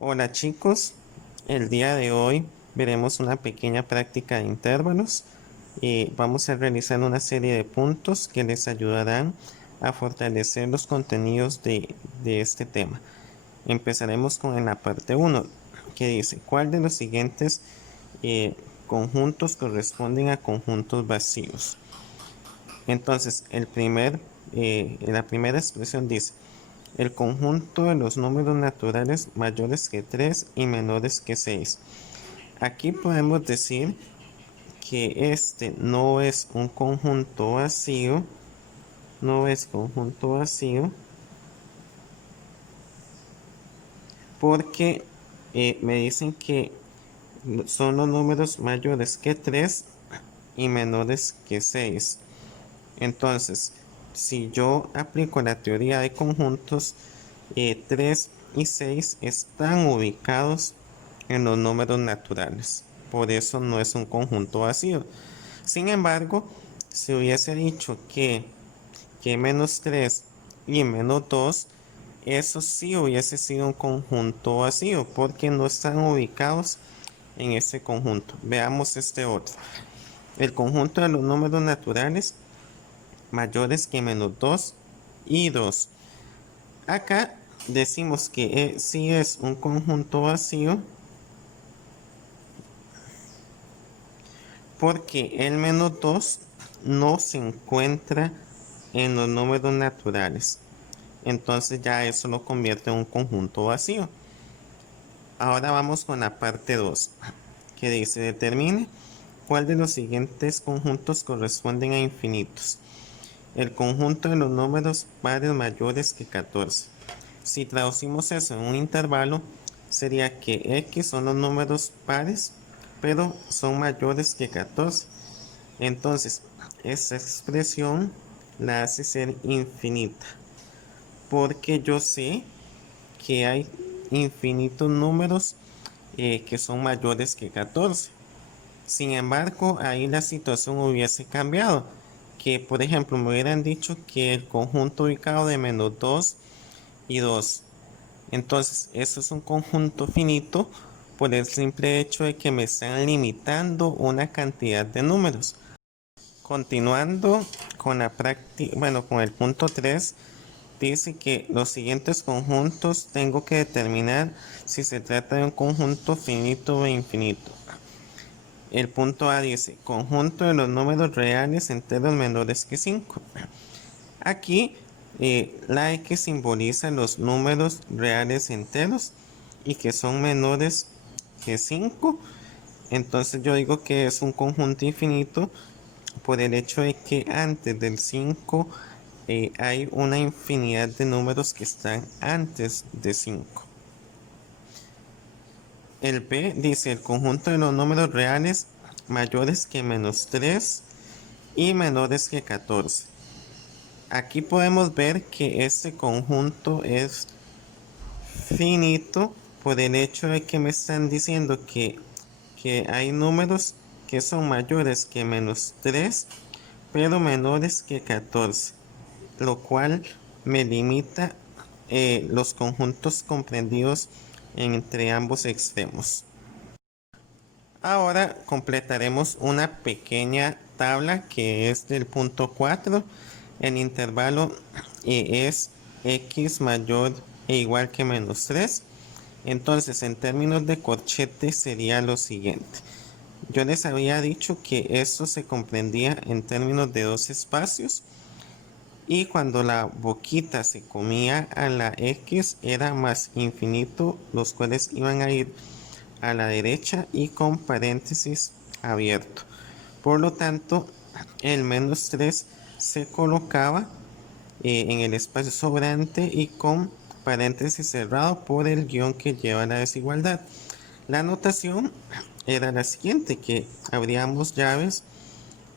Hola chicos, el día de hoy veremos una pequeña práctica de intervalos y vamos a realizar una serie de puntos que les ayudarán a fortalecer los contenidos de este tema. Empezaremos con la parte uno, que dice: ¿cuál de los siguientes eh, conjuntos corresponden a conjuntos vacíos? Entonces, la primera expresión dice: el conjunto de los números naturales mayores que 3 y menores que 6. Aquí podemos decir que este no es un conjunto vacío, no es conjunto vacío, porque me dicen que son los números mayores que 3 y menores que 6. Entonces, si yo aplico la teoría de conjuntos, 3 y 6 están ubicados en los números naturales. Por eso no es un conjunto vacío. Sin embargo, si hubiese dicho que menos 3 y menos 2, eso sí hubiese sido un conjunto vacío, porque no están ubicados en ese conjunto. Veamos este otro. El conjunto de los números naturales mayores que menos 2 y 2. Acá decimos que sí es un conjunto vacío, porque el menos 2 no se encuentra en los números naturales. Entonces ya eso lo convierte en un conjunto vacío. Ahora vamos con la parte 2, que dice: determine cuál de los siguientes conjuntos corresponden a infinitos. El conjunto de los números pares mayores que 14. Si traducimos eso en un intervalo, sería que x son los números pares, pero son mayores que 14. Entonces, esta expresión la hace ser infinita, porque yo sé que hay infinitos números que son mayores que 14. Sin embargo, ahí la situación hubiese cambiado, que por ejemplo me hubieran dicho que el conjunto ubicado de menos 2 y 2. Entonces, eso es un conjunto finito por el simple hecho de que me están limitando una cantidad de números. Continuando con la práctica, bueno, con el punto 3, dice que los siguientes conjuntos tengo que determinar si se trata de un conjunto finito o infinito. El punto A dice: conjunto de los números reales enteros menores que 5. Aquí la X simboliza los números reales enteros y que son menores que 5. Entonces yo digo que es un conjunto infinito por el hecho de que antes del 5 hay una infinidad de números que están antes de 5. El B dice: el conjunto de los números reales mayores que menos 3 y menores que 14. Aquí podemos ver que este conjunto es finito por el hecho de que me están diciendo que hay números que son mayores que menos 3 pero menores que 14, lo cual me limita los conjuntos comprendidos entre ambos extremos. Ahora completaremos una pequeña tabla que es del punto 4. El intervalo es x mayor e igual que menos 3. Entonces, en términos de corchete sería lo siguiente. Yo les había dicho que esto se comprendía en términos de dos espacios, y cuando la boquita se comía a la x era más infinito, los cuales iban a ir a la derecha y con paréntesis abierto. Por lo tanto, el menos 3 se colocaba en el espacio sobrante y con paréntesis cerrado por el guión que lleva la desigualdad. La notación era la siguiente: que abríamos llaves,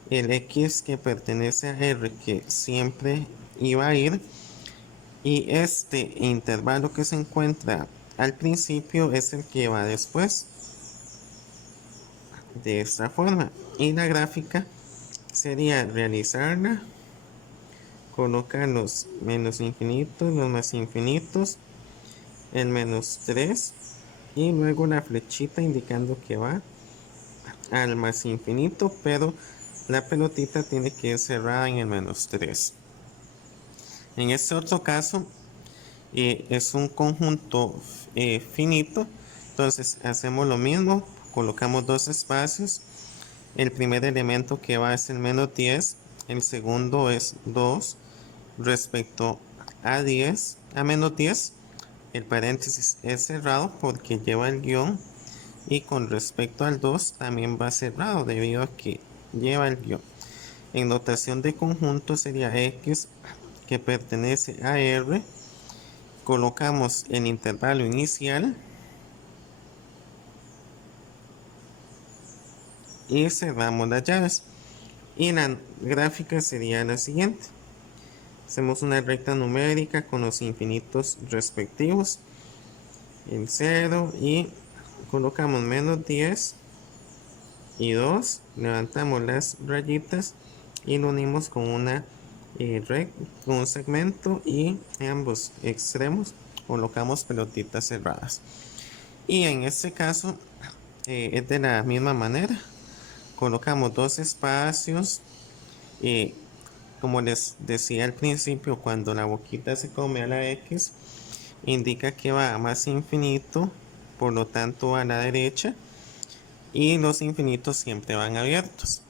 el x que pertenece a r que siempre iba a ir, y este intervalo que se encuentra al principio es el que va después, de esta forma. Y la gráfica sería realizarla, colocar los menos infinitos, los más infinitos, el menos 3 y luego la flechita indicando que va al más infinito, pero la pelotita tiene que ir cerrada en el -3. En este otro caso es un conjunto finito, entonces hacemos lo mismo, colocamos dos espacios. El primer elemento que va es el -10, el segundo es 2 respecto a 10, a -10. El paréntesis es cerrado porque lleva el guión, y con respecto al 2 también va cerrado debido a que lleva el guión. En notación de conjunto sería X que pertenece a R. Colocamos el intervalo inicial y cerramos las llaves. Y la gráfica sería la siguiente. Hacemos una recta numérica con los infinitos respectivos, el 0, y colocamos -10 y 2, levantamos las rayitas y lo unimos con una con un segmento, y en ambos extremos colocamos pelotitas cerradas. Y en este caso es de la misma manera, colocamos dos espacios. Como les decía al principio, cuando la boquita se come a la X, indica que va a más infinito, por lo tanto a la derecha, y los infinitos siempre van abiertos.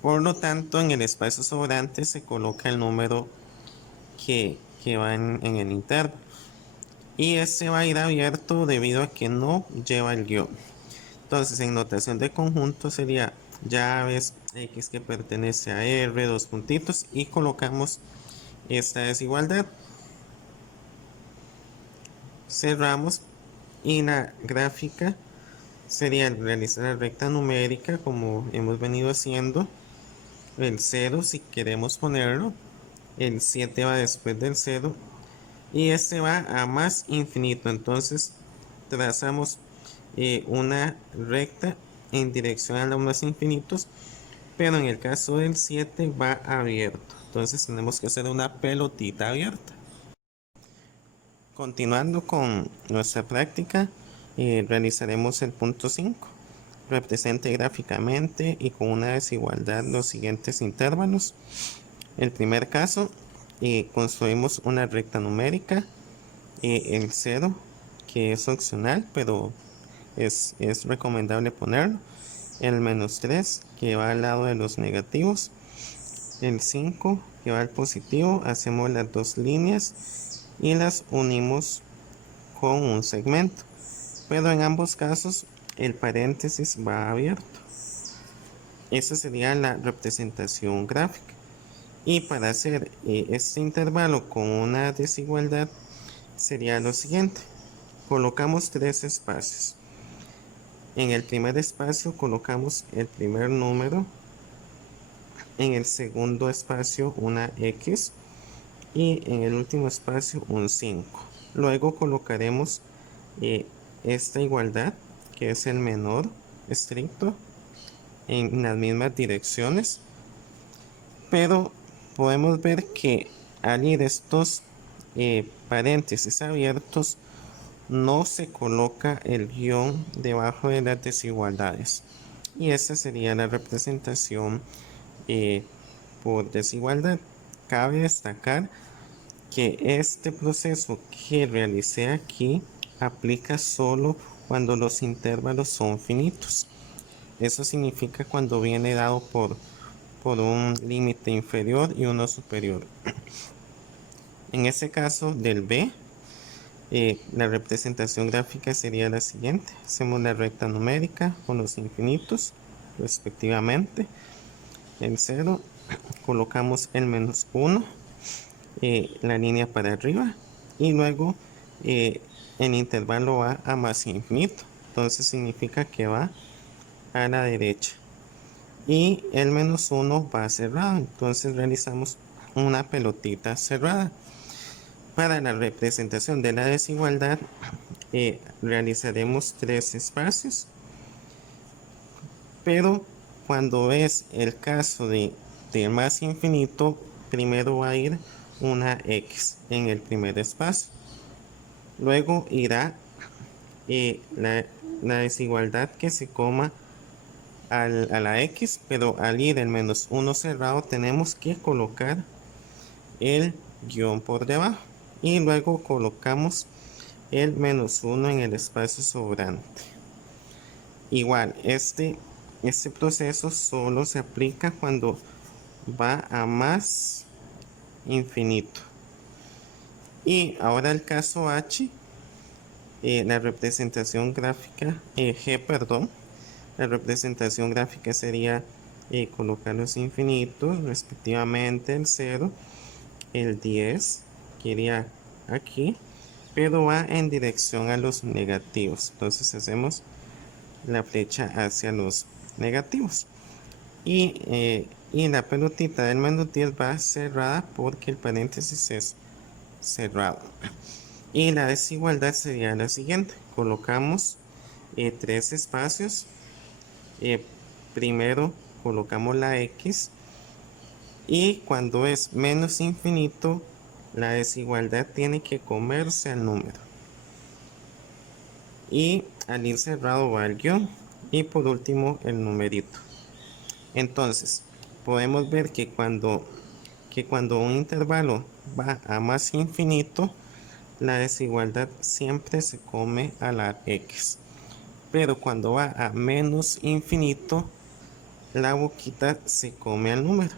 Por lo tanto, en el espacio sobrante se coloca el número que va en el intervalo. Y este va a ir abierto debido a que no lleva el guión. Entonces, en notación de conjunto sería llaves X que pertenece a R, dos puntitos, y colocamos esta desigualdad. Cerramos, y la gráfica sería realizar la recta numérica como hemos venido haciendo. El 0 si queremos ponerlo, el 7 va después del 0 y este va a más infinito, entonces trazamos una recta en dirección a los más infinitos, pero en el caso del 7 va abierto, entonces tenemos que hacer una pelotita abierta. Continuando con nuestra práctica, realizaremos el punto 5. Represente gráficamente y con una desigualdad los siguientes intervalos. El primer caso, construimos una recta numérica, el 0, que es opcional, pero es recomendable ponerlo. El -3, que va al lado de los negativos. El 5, que va al positivo. Hacemos las dos líneas y las unimos con un segmento, pero en ambos casos el paréntesis va abierto. Esa sería la representación gráfica. Y para hacer este intervalo con una desigualdad sería lo siguiente. Colocamos tres espacios. En el primer espacio colocamos el primer número, en el segundo espacio una X y en el último espacio un 5. Luego colocaremos esta igualdad, que es el menor estricto, en las mismas direcciones, pero podemos ver que al ir estos paréntesis abiertos no se coloca el guión debajo de las desigualdades, y esa sería la representación por desigualdad. Cabe destacar que este proceso que realicé aquí aplica solo cuando los intervalos son finitos. Eso significa cuando viene dado por un límite inferior y uno superior. En este caso del B, la representación gráfica sería la siguiente. Hacemos la recta numérica con los infinitos respectivamente. El 0, colocamos el -1, la línea para arriba, y luego el intervalo va a más infinito, entonces significa que va a la derecha, y el -1 va cerrado, entonces realizamos una pelotita cerrada. Para la representación de la desigualdad realizaremos tres espacios, pero cuando es el caso de más infinito, primero va a ir una X en el primer espacio, luego irá la desigualdad que se coma a la x, pero al ir el -1 cerrado tenemos que colocar el guión por debajo y luego colocamos el -1 en el espacio sobrante. Igual, este proceso solo se aplica cuando va a más infinito. Y ahora el caso H, la representación gráfica, G, perdón, la representación gráfica sería colocar los infinitos, respectivamente el 0, el 10, que iría aquí, pero va en dirección a los negativos. Entonces hacemos la flecha hacia los negativos. Y la pelotita del -10 va cerrada porque el paréntesis es cerrado. Y la desigualdad sería la siguiente. Colocamos 3 espacios. Primero colocamos la X. Y cuando es menos infinito, la desigualdad tiene que comerse al número. Y al ir cerrado va el guión. Y por último el numerito. Entonces, podemos ver que cuando un intervalo va a más infinito, la desigualdad siempre se come a la x. Pero cuando va a menos infinito, la boquita se come al número.